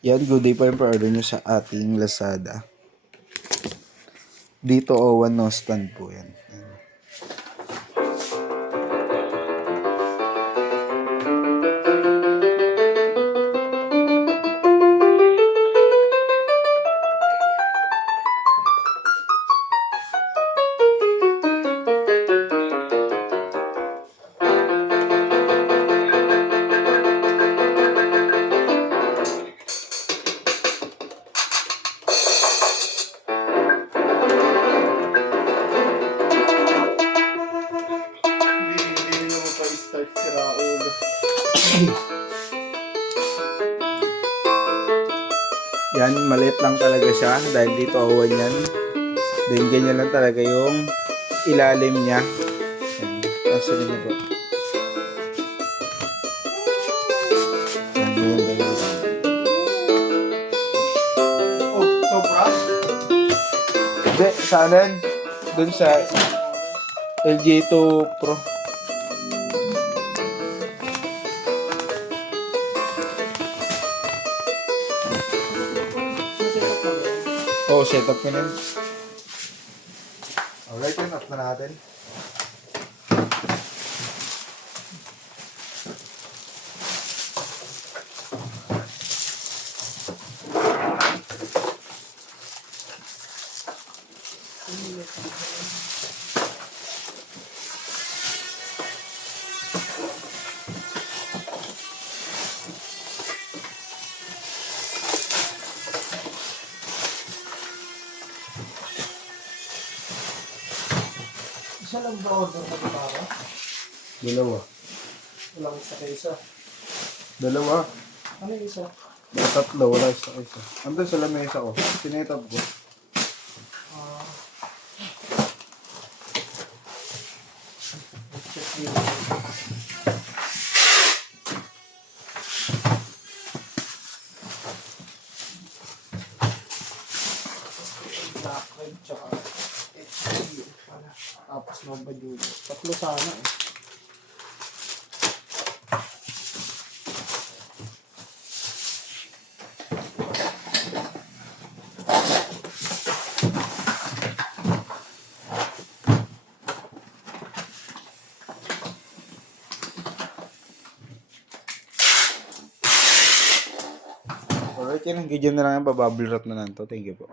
Yan, good day po yung pa-order nyo sa ating Lazada. Dito O1 no stand po yan. Hindi mo pa start si Raul. Yan, maliit lang talaga siya dahil dito O1 yan. Then ganyan lang talaga yung ilalim niya. Yan, nasa rin po. Oh, sobra? Hindi, saan yan? Dun sa LG2 Pro. Oo, setup ko na yun. Alright, yun. Off na natin. Isa lang ba order mo ba ako? Dalawa. Walang isa kayo isa. Dalawa. Ano yung isa? Tatlo, wala isa isa. Andun sa lamesa ko. Sinetab ko. Check yun. Black red tsaka HQ pala. Tapos Nova Judo. Tatlo sana eh. Alright, yun. Ganyan na lang yung babubble wrap na nanto. Thank you po.